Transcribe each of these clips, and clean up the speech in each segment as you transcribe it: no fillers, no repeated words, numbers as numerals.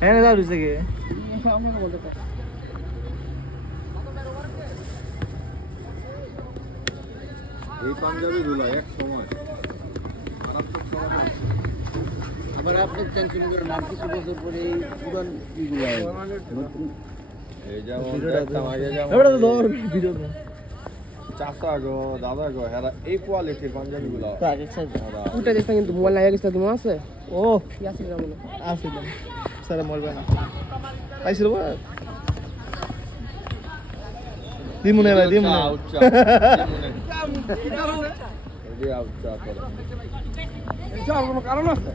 হ্যাঁ যা রইছে কি এই পাঞ্জাবি গুলো এক সময় আবার আপনি টেনশন করেন আর কিছু বছর পরে এই পুরান ইগুলো এই যেমন দেখতাম আগে যেমন এবারে তো ধর ভিডিও চাচা গো দাদা গো হেরা এই কোয়ালিটির পাঞ্জাবি গুলো উঠে দেখতে কিন্তু মোবাইল লাগে গেছে তোমার আছে ও ইয়াসিন রামুন আছে তো স্যার মরবে না পাইছিল বা দিমুনে ভাই দিমুনে উচ্চা এই আউটটা করে এটার কোনো কারণ আছে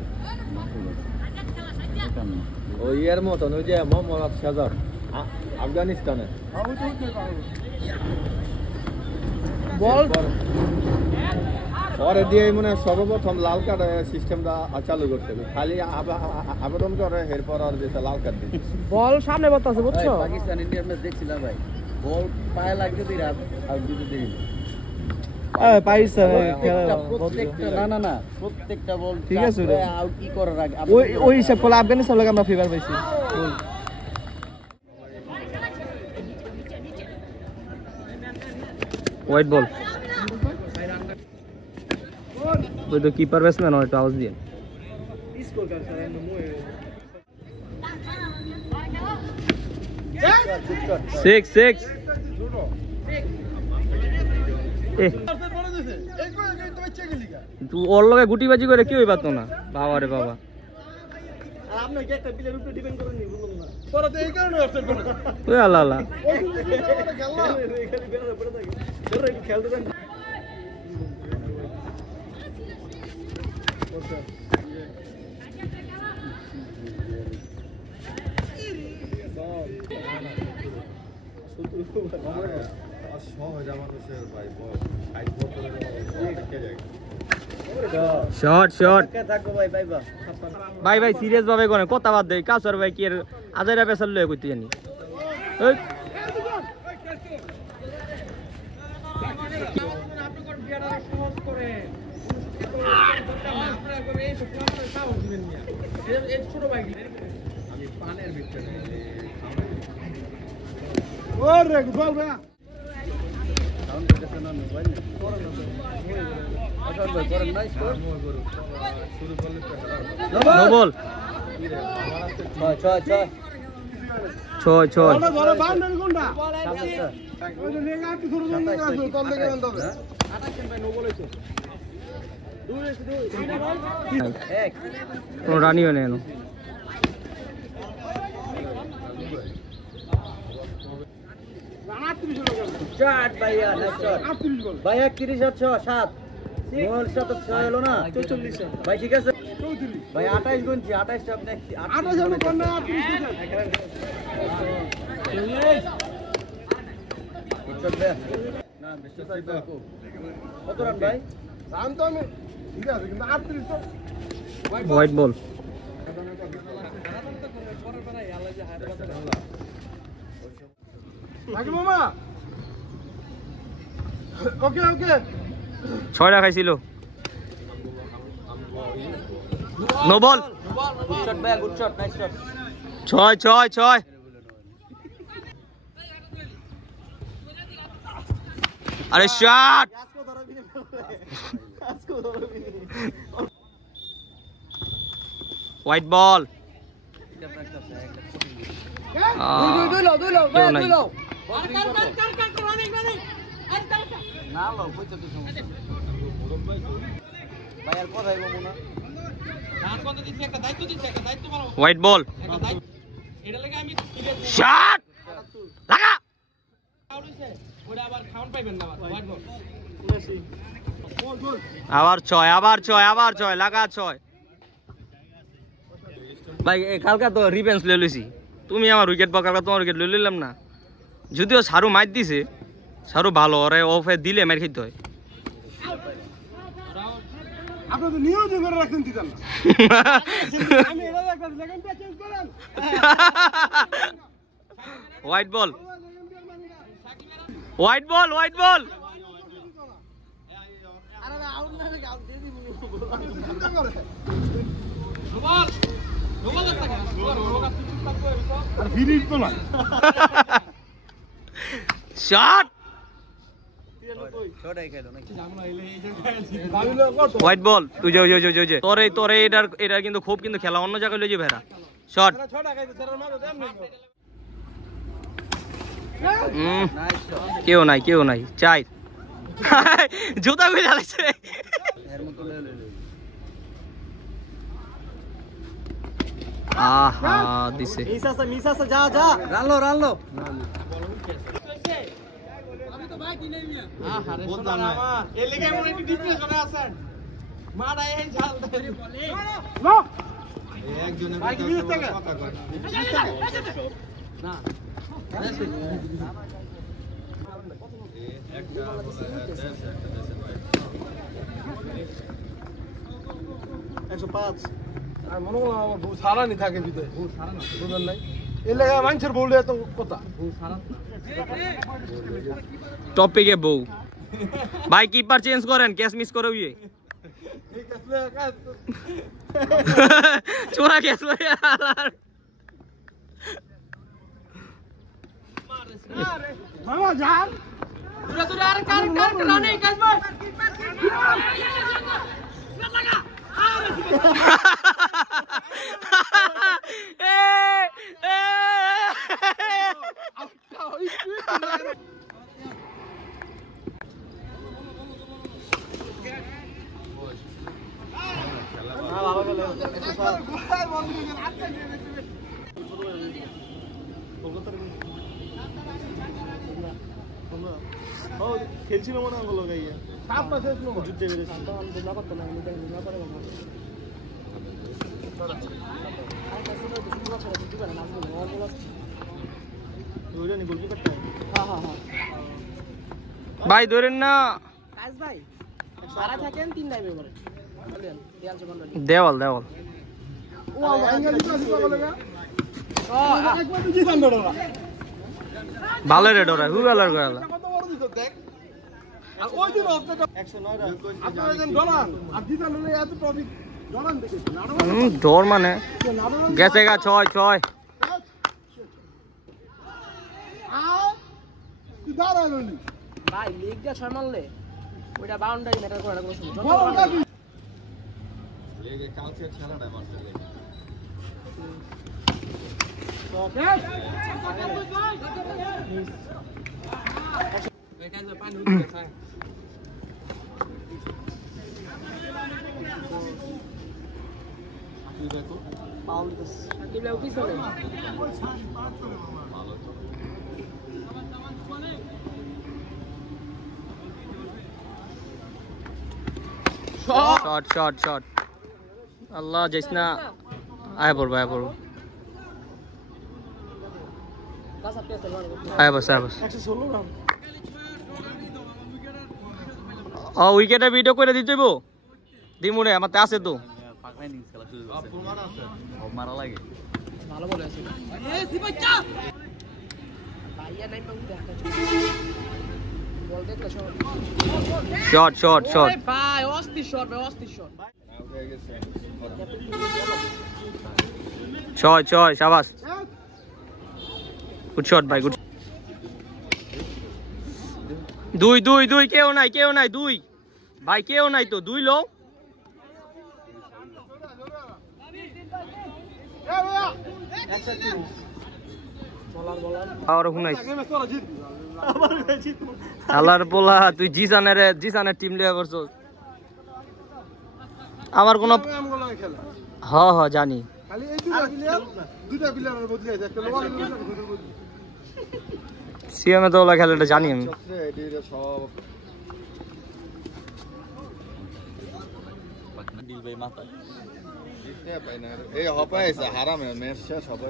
ওই এর মতন ওই যে মোহাম্মদ শাহজাদ আফগানিস্তানে বল পরে দিয়ে মনে সর্বপ্রথম লাল কার্ড সিস্টেমটা চালু করতে হবে খালি আবেদন করে এরপর আর যেটা লাল কার্ড দিচ্ছে বল সামনে বলতাছে বুঝছো পাকিস্তান ইন্ডিয়ার ম্যাচ দেখছিলাম ভাই বল পায়ে লাগতে দিরা আর দিতে দেরি পাইছে প্রত্যেকটা না প্রত্যেকটা বল ঠিক আছে আউট কি করার আগে ওই হিসাব করলে আফগানিস্তান লোক আমরা ফেভার পাইছি হোয়াইট বল ওই তো কিপার ব্যাটসম্যান ওটা আউট দিয়ে স্কোর কার স্যার তুই ওর লগে গুটিবাজি করে কি হইবা তো না বাবা রে বাবা আপনি কি একটা প্লেয়ার উপরে ডিপেন্ড করেন নি বললাম না তোরা তো এই কারণে অফসাইড করে ওই আল্লাহ আল্লাহ তোরা একটু খেলতে দেন শট শট থাকবো ভাই পাইবা ভাই ভাই সিরিয়াস ভাবে কোন কথা বাদ দেই কাসর ভাই কি আজাইরা পেছাল লয়ে কইতে জানি এই ওরে গোল ভাই নো বল ছয় ছয় ধরে বাউন্ডারি কোনটা ওই যে লেগা একটু ছোট ছোট আছে কল থেকে আনতে হবে 28 ভাই নো বলেছে কোনো রানিও নেই এনো শট ভাইয়া নাইস শট ভাই 31 আর 6 7 মোবাইল শট 6 হলো না 44 ভাই ঠিক আছে 34 ভাই 28 গুনছি 28 শট দেখছি 28 হলো কোন না 30 না বেশি সাইড কত রান ভাই রান তো আমি ঠিক আছে কিন্তু 38 তো হোয়াইট বল আগে মামা ওকে ওকে ছয়টা খাইছিল নো বল গুড শট ভাই গুড শট নাইস শট ছয় ছয় ছয় আরে শট হোয়াইট বল না লো কইতে তো সমস্যা ভাই আর কোথায় গো মুনা হোয়াইট বল শট লাগা আবার ছয় আবার ছয় আবার ছয় লাগা ছয় ভাই কালকা তো রিভেঞ্জ লয়ে লইছি তুমি আমার উইকেট পাও কালকা তোমার উইকেট লয়ে লইলাম না যদিও সারু মার দিছে সারু ভালো ওরে অফে দিলে মার খেতে হয় আপনি তো নিউজ করে রাখেন দিতেন না আমি এটা একটা লেগেন্ডটা চেঞ্জ করেন white ball white ball white ball আরে আউট না আউট দিয়ে দিবি বল আর ফিরিট তো না শট ছটাই খেলো নাকি হোয়াইট বল তুই যে তোরে এটা কিন্তু খুব কিন্তু খেলা অন্য জায়গায় লয়ে যাবে ভেড়া শট কেউ নাই চাই জুতা গুলো জ্বালাইছে এর মতো লে আহা দিছে মিস আছে যা রানলো আর মনে করলাম আমার বউ সারানি থাকে ভিতরে বুঝলেন নাই এই লেগে মানুষের বউলে এত কথা টপিকে বউ ভাই কিপার চেঞ্জ করেন ক্যাচ মিস করে উইয়ে চোরা ক্যাচ করে মামা যান খেলছিল মনে হলো গাইয়া সাপটা শেষ নো যুদ্ধে বেরেছে না করতে না না পারে না ভাই ধরেন না কাজ ভাই সারা থাকেন 3 টাইমে করে দেওয়াল ও আঙ্গেল দিতে বলেগা ও একবার তুই জান দড়া ভালো রে ডরা হুগালার গয়ালা কত বড় দিছ দেখ আর ওই দিন অফতে 109 আপনারা যেন ডলার আর দিতা ললে এত প্রফিট ডলার দেখেন ডর মানে গেছে গা 6 তুই দাঁড়া ললি ভাই লিগ যা 6 মারলে ওইটা বাউন্ডারি ম্যাটার করে না কোনো সময় বলটা কি লেগে কালকে খেলাটা মারছে শট আল্লাহ যাইস না আয় পড়বো আয় বস উইকেটে ভিডিও করে দিতে দিমুনে আমার আছে তো মারা লাগে ভালো বলে আছে ভাইয়া নাই পাউ দেখা বল দেখলে শট ভাই অস্থির শট ছয় শাবাশ গুড শট ভাই গুড দুই কেউ নাই দুই ভাই কেউ নাই তো দুই লো আল্লাহর পোলা তুই জিসানের টিম লিয়ে করছস আমার কোন হ জানি খালি এই দুইটা প্লেয়ারের বদলে আছে একটা লোয়ার সিএমএ তো ওলা খেলাটা জানি আমি সব এই হপাইছে হারামে ম্যাচ শেষ হবে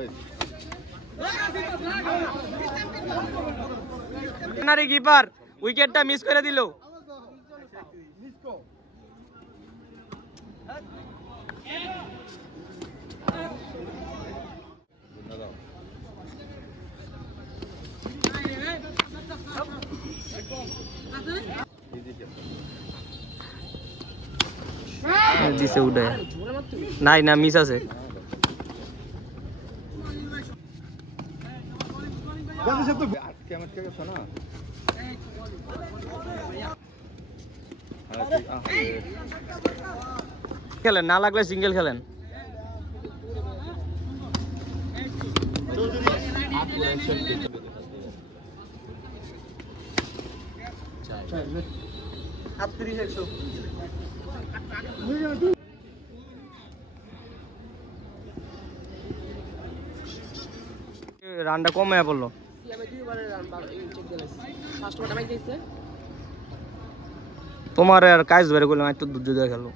নারী কিপার উইকেটটা মিস করে দিল দিছে উঠে নাই না মিস আছে জানি সব তো আটকে আমাকে গেছে না খেলেন না লাগলে সিঙ্গেল খেলেন রানটা কমে পড়লো তোমার আর কাজ বের করলাম একটু দুধ দিয়ে খেলো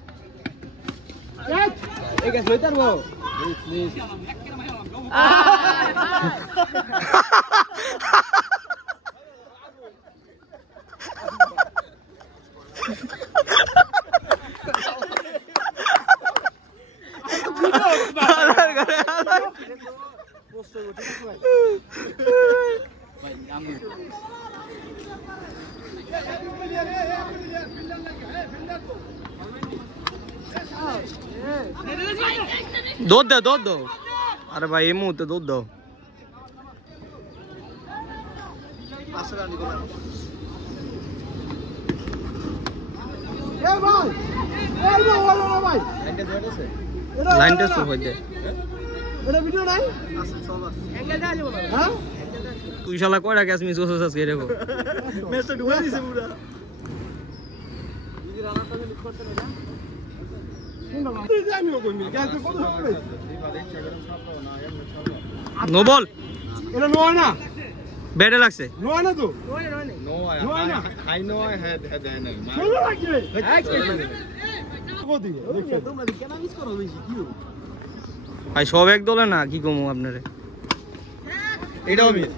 দুধ দাও আরে ভাই এই মুহূর্তে দুধ দাও লাইনটা শুরু হয়ে যায় তুই শালা কয়টা গ্যাস মিস করছিস আজকে দেখো নো বল এটা নয় না ব্যাটে লাগছে নয় না তো no I know I had an চলো লাগবে তোমরা কেন মিস করো বেশি কি ভাই সব এক দলে না কি কমু আপনারে এটাও মিস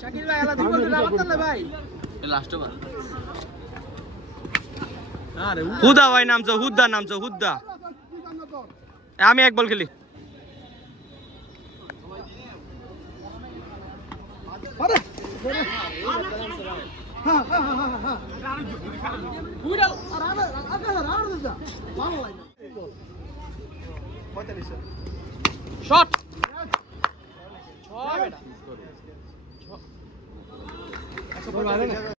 শাকিল ভাই আলা দিবল না মারতালে ভাই লাস্ট ওভার আরে হুদা ভাই নামছো হুদা আমি এক বল খেলি আরে শট ছয় বেটা